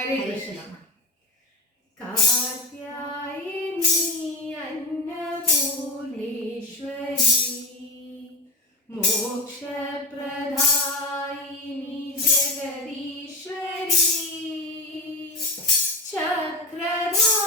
Hare Krishna Katyayani Annapurneshwari മോക്ഷപ്രദായിനി ജഗദീശ്വരി ചക്രധാ